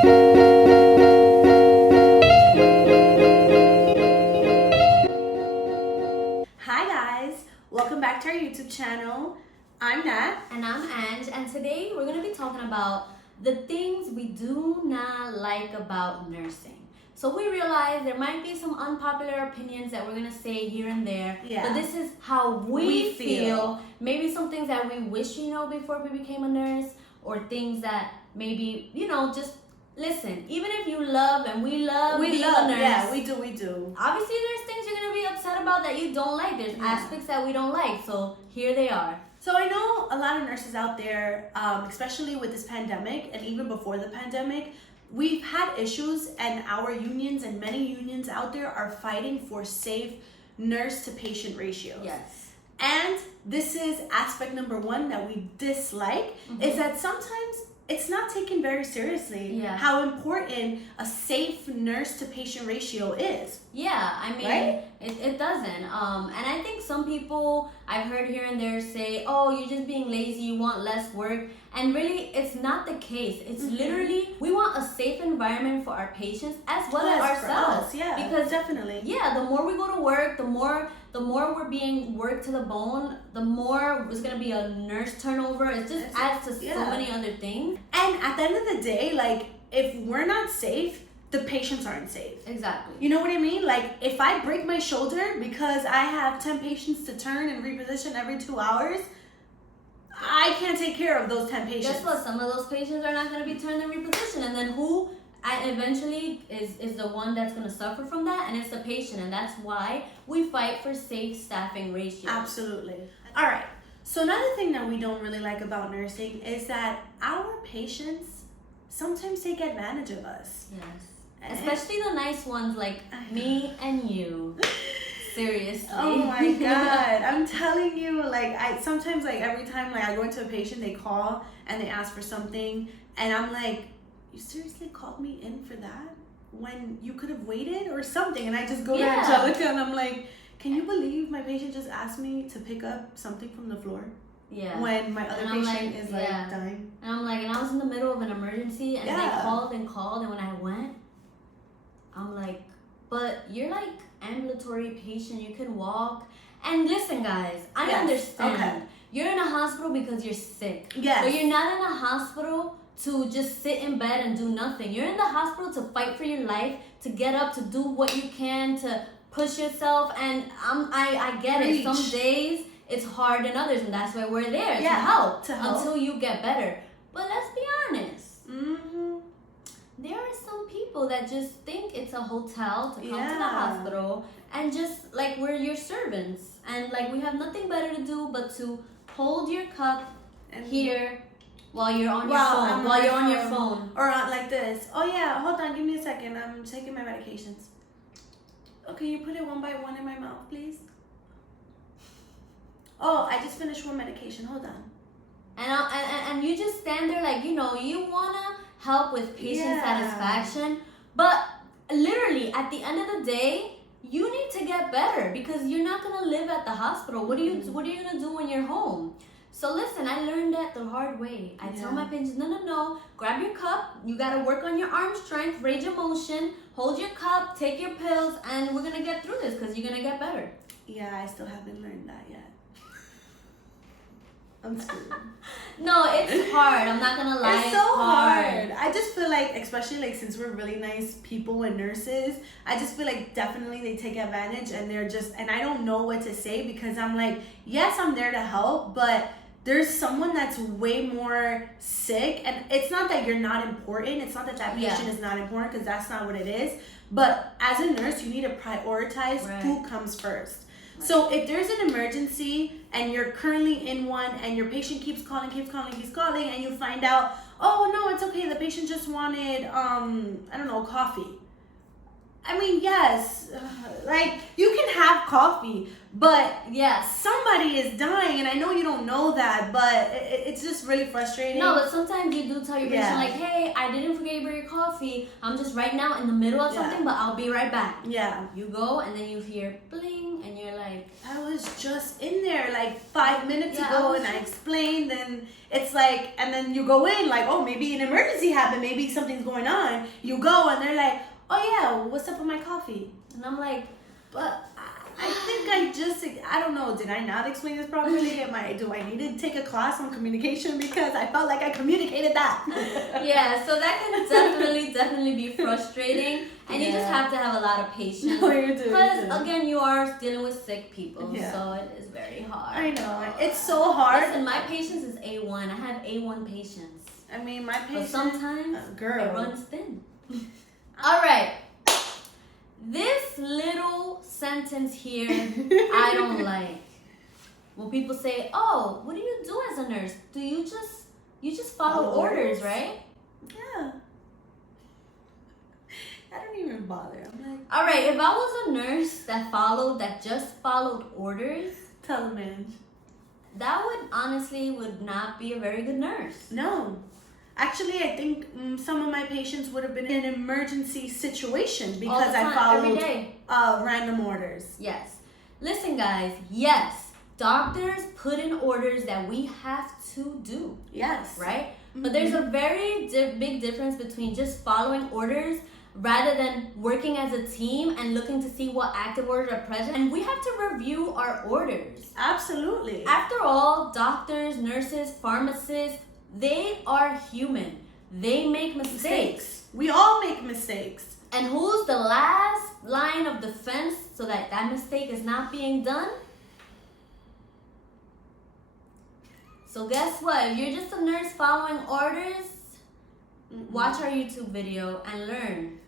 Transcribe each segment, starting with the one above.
Hi guys, welcome back to our YouTube channel. I'm Nat. And I'm Ange, and today we're going to be talking about the things we do not like about nursing. So we realize there might be some unpopular opinions that we're going to say here and there, but this is how we feel. Maybe some things that we wish we know before we became a nurse, or things that maybe, just listen, even if you love and we love being a nurse. Yeah, we do. Obviously, there's things you're going to be upset about that you don't like. There's aspects that we don't like. So here they are. So I know a lot of nurses out there, especially with this pandemic and even before the pandemic, we've had issues, and our unions and many unions out there are fighting for safe nurse to patient ratios. Yes. And this is aspect number one that we dislike, is that sometimes it's not taken very seriously how important a safe nurse to patient ratio is. Yeah, I mean, right? it doesn't. And I think some people I've heard here and there say, oh, you're just being lazy, you want less work. And really, it's not the case. It's literally, we want a safe environment for our patients as well as ourselves. Because definitely. Yeah, the more we go to work, the more we're being worked to the bone, the more there's going to be a nurse turnover. It just adds to so many other things. And at the end of the day, like, if we're not safe, the patients aren't safe. Exactly. You know what I mean? Like, if I break my shoulder because I have 10 patients to turn and reposition every 2 hours, I can't take care of those 10 patients. Guess what? Some of those patients are not going to be turned and repositioned. And then who eventually is the one that's going to suffer from that? And it's the patient. And that's why we fight for safe staffing ratios. Absolutely. All right. So another thing that we don't really like about nursing is that our patients sometimes take advantage of us. Yes. Especially the nice ones like me and you. Seriously. Oh my God. I'm telling you, like, sometimes, like, every time, like, I go into a patient, they call and they ask for something, and I'm like, you seriously called me in for that when you could have waited or something? And I just go to Angelica and I'm like, can you believe my patient just asked me to pick up something from the floor? Yeah. When my other patient is like dying. And I'm like, and I was in the middle of an emergency, and they called, and when I went, I'm like, but you're like ambulatory patient, you can walk. And listen, guys, I understand. Okay. You're in a hospital because you're sick. Yes. But you're not in a hospital to just sit in bed and do nothing. You're in the hospital to fight for your life, to get up, to do what you can, to push yourself. And I get it. Some days it's hard than others, and that's why we're there to help until you get better. But let's be honest. There are some people that just think it's a hotel to come to the hospital, and just like we're your servants, and like we have nothing better to do but to hold your cup here while you're on your phone. While you're on your phone. Or like this. Oh yeah, hold on, give me a second. I'm taking my medications. Okay, you put it one by one in my mouth, please? Oh, I just finished one medication. Hold on. And you just stand there like, you wanna help with patient satisfaction, but literally at the end of the day, you need to get better because you're not gonna live at the hospital. What are you gonna do when you're home? So listen, I learned that the hard way. I tell my patients, no, grab your cup. You gotta work on your arm strength, range of motion, hold your cup, take your pills, and we're gonna get through this because you're gonna get better. Yeah, I still haven't learned that yet. I'm screwed. No, it's hard. I'm not gonna lie. It's so hard. I just feel like, especially like since we're really nice people and nurses, I just feel like definitely they take advantage, and and I don't know what to say because I'm like, yes, I'm there to help, but there's someone that's way more sick, and it's not that you're not important. It's not that patient is not important, because that's not what it is. But as a nurse, you need to prioritize who comes first. So if there's an emergency and you're currently in one and your patient keeps calling, and you find out, oh no, it's okay, the patient just wanted, coffee. I mean, yes, like you can have coffee, But yes, somebody is dying, and I know you don't know that, but it's just really frustrating. No, but sometimes you do tell your patient, Yeah. like, hey, I didn't forget you bring your coffee. I'm just right now in the middle of something, but I'll be right back. Yeah. You go, and then you hear bling, and you're like, I was just in there like 5 minutes ago, and I explained, and it's like, and then you go in like, oh, maybe an emergency happened, maybe something's going on. You go, and they're like, oh yeah, what's up with my coffee? And I'm like, but I think I don't know, did I not explain this properly? Do I need to take a class on communication, because I felt like I communicated that? Yeah, so that can definitely be frustrating, and you just have to have a lot of patience. No, you do. Because again, you are dealing with sick people, so it is very hard. I know, it's so hard. Listen, my patience is A1. I have A1 patience. I mean, my patience. But sometimes girl, it runs thin. All right. This little sentence here, I don't like. When people say, "Oh, what do you do as a nurse? Do you just follow orders, right?" Yeah. I don't even bother. I'm like, all right. If I was a nurse that just followed orders, tell them, man. That would not be a very good nurse. No. Actually, I think some of my patients would have been in an emergency situation because I followed random orders. Yes. Listen, guys. Yes. Doctors put in orders that we have to do. Yes. Right? Mm-hmm. But there's a very big difference between just following orders rather than working as a team and looking to see what active orders are present. And we have to review our orders. Absolutely. After all, doctors, nurses, pharmacists, they are human. They make mistakes. We all make mistakes. And who's the last line of defense so that mistake is not being done? So guess what? If you're just a nurse following orders, watch our YouTube video and learn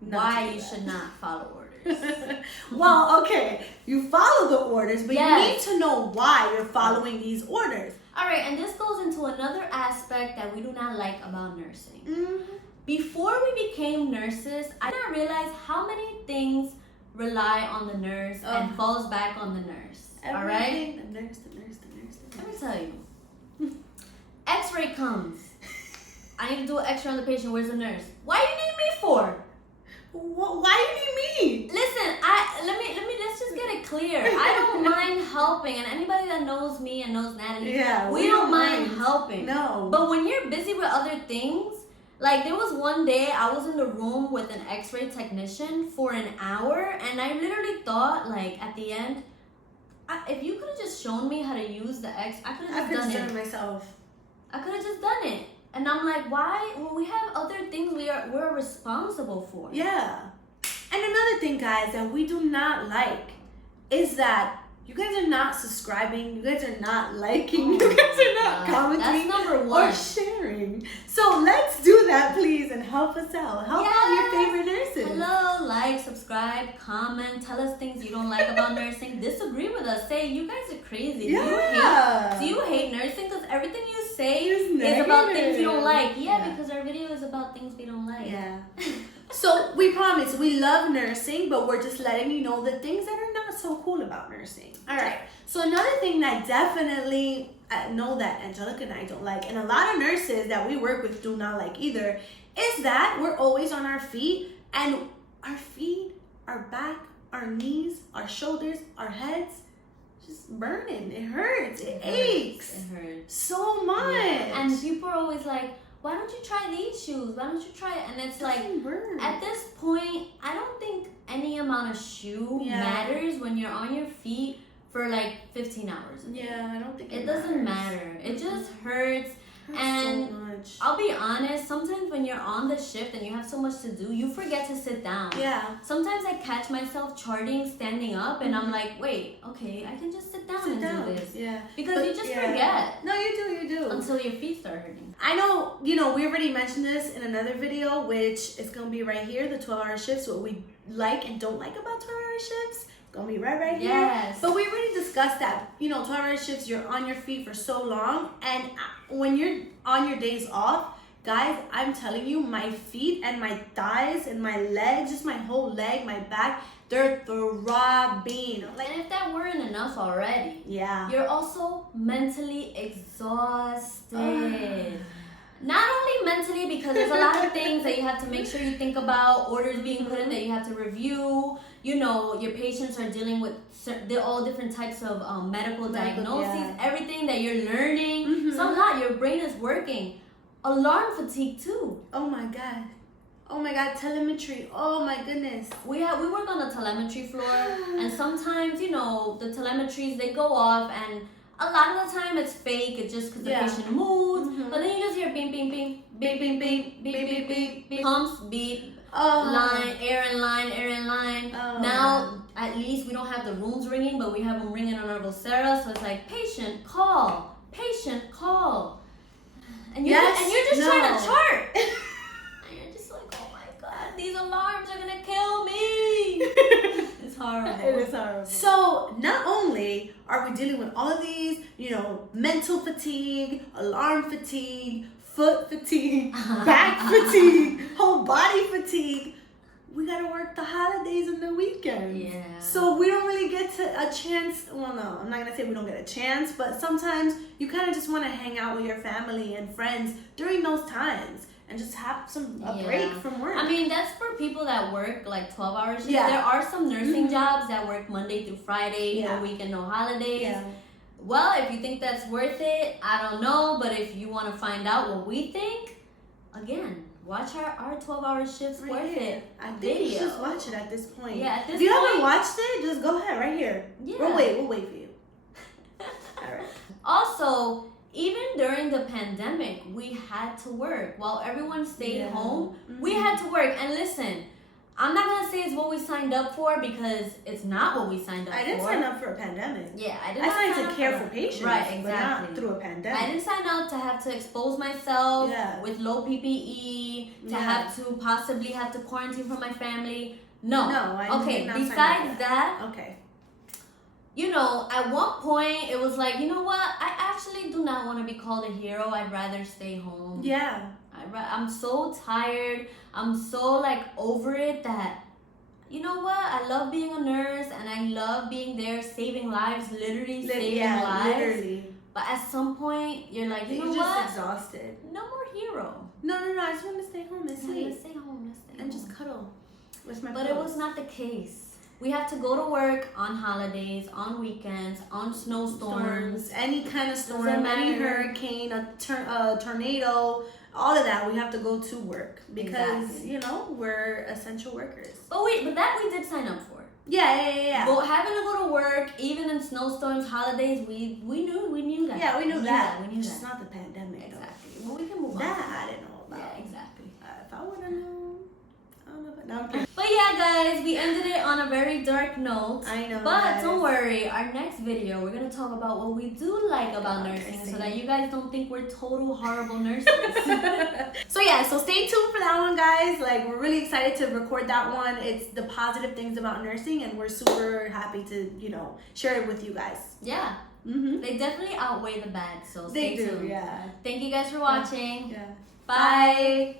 why you should not follow orders. Well, okay, you follow the orders, but you need to know why you're following these orders. All right, and this goes into another aspect that we do not like about nursing. Mm-hmm. Before we became nurses, I didn't realize how many things rely on the nurse and falls back on the nurse. Everything. All right? The nurse. Let me tell you. X-ray comes. I need to do an X-ray on the patient. Where's the nurse? Why do you need me for? Why do you need me? Listen, let's just get it clear. I don't mind helping, and anybody that knows me and knows Natalie, we don't mind helping. No. But when you're busy with other things, like there was one day I was in the room with an X-ray technician for an hour, and I literally thought, like at the end, if you could have just shown me how to use the X, I could have just done it myself. I could have just done it. And I'm like, why? When we have other things we're responsible for. Yeah. And another thing, guys, that we do not like is that you guys are not subscribing, you guys are not liking, you guys are not commenting. That's number one. Or sharing. So let's do that, please, and help us out. Help out your favorite nurses. Hello, like, subscribe, comment, tell us things you don't like about nursing. Disagree with us. Say, you guys are crazy. Yeah. Do you hate nursing? Because everything you say is about things you don't like. Yeah, because our video is about things we don't like. Yeah. So we promise we love nursing, but we're just letting you know the things that are not so cool about nursing. All right. So another thing that definitely I know that Angelica and I don't like, and a lot of nurses that we work with do not like either, is that we're always on our feet, and our feet, our back, our knees, our shoulders, our heads, just burning. It hurts. It aches. It hurts so much. Yeah. And people are always like, why don't you try these shoes? Why don't you try it? And it's like, at this point, I don't think any amount of shoe matters when you're on your feet for like 15 hours a day. Yeah, I don't think it doesn't matter. It just hurts. And so much. I'll be honest, sometimes when you're on the shift and you have so much to do, you forget to sit down. Yeah. Sometimes I catch myself charting, standing up, and I'm like, wait, okay, I can just sit down do this. Yeah. Because you just forget. No, you do. Until your feet start hurting. I know, we already mentioned this in another video, which is going to be right here, the 12-hour shifts, what we like and don't like about 12-hour shifts. Gonna be right here. Yes. But we already discussed that. 12-hour shifts, you're on your feet for so long, and when you're on your days off, Guys, I'm telling you, my feet and my thighs and my legs, just my whole leg, my back, they're throbbing. Like, and if that weren't enough already, yeah, you're also mentally exhausted. Not only mentally, because there's a lot of things that you have to make sure you think about, orders being put in that you have to review. You know, your patients are dealing with all different types of medical diagnoses, everything that you're learning. So a lot, your brain is working. Alarm fatigue too. Oh my God. Oh my God, telemetry. Oh my goodness. We work on the telemetry floor, and sometimes, you know, the telemetries, they go off, and a lot of the time it's fake. It's just because the patient moves. But then you just hear beep, beep, beep, beep, beep, beep, beep, beep, beep, beep, pumps, beep, line, air in line, air in line. Now, at least we don't have the rooms ringing, but we have them ringing on our vocera. So it's like, patient, call. Patient, call. And you're just trying to chart. And you're just like, oh my God, these alarms are gonna kill me. It's horrible. It is horrible. So not only are we dealing with all of these, you know, mental fatigue, alarm fatigue, foot fatigue, back fatigue, whole body fatigue, we gotta work the holidays and the weekends. Yeah. So we don't really get a chance. Well, no, I'm not gonna say we don't get a chance, but sometimes you kind of just want to hang out with your family and friends during those times and just have a break from work. I mean, that's for people that work like 12-hour shifts. Yeah. There are some nursing jobs that work Monday through Friday, no weekend, no holidays. Yeah. Well, if you think that's worth it, I don't know. But if you want to find out what we think, again, watch our 12-hour shifts worth it. I think you should just watch it at this point. Yeah, at this if you point, haven't watched it, just go ahead right here. Yeah. We'll wait for you. All right. Also, even during the pandemic, we had to work. While everyone stayed home, we had to work. And listen, I'm not going to say it's what we signed up for, because it's not what we signed up for. I didn't sign up for a pandemic. Yeah, I I signed up to care for patients. Right, exactly. But not through a pandemic. I didn't sign up to have to expose myself with low PPE, to have to possibly have to quarantine from my family. No. I did not besides that, okay. You know, at one point it was like, you know what? I actually do not want to be called a hero. I'd rather stay home. Yeah. I'm so tired. I'm so like over it that, you know what? I love being a nurse and I love being there saving lives, literally saving lives. Literally. But at some point, you're like, you know what? You're just exhausted. No more hero. No. I just want to stay home and sleep. Let's stay home. And just cuddle with my But pillows. it was not the case. We have to go to work on holidays, on weekends, on snowstorms. Any kind of storm, any hurricane, a tornado, all of that, we have to go to work because, you know, we're essential workers. But that we did sign up for. Yeah. But having to go to work, even in snowstorms, holidays, we knew that. Yeah, we knew that. We knew it's that. just not the pandemic. Exactly. Well, we can move on. That I didn't know about. Yeah, exactly. If I would have known, I don't know. No, I'm kidding. But yeah, guys, we ended it on a very dark note. I know. But don't worry, our next video, we're gonna talk about what we do like about nursing, so that you guys don't think we're total horrible nurses. So stay tuned for that one, guys. Like, we're really excited to record that one. It's the positive things about nursing, and we're super happy to, you know, share it with you guys. Yeah. They definitely outweigh the bad, so stay tuned. Yeah. Thank you guys for watching. Yeah. Bye.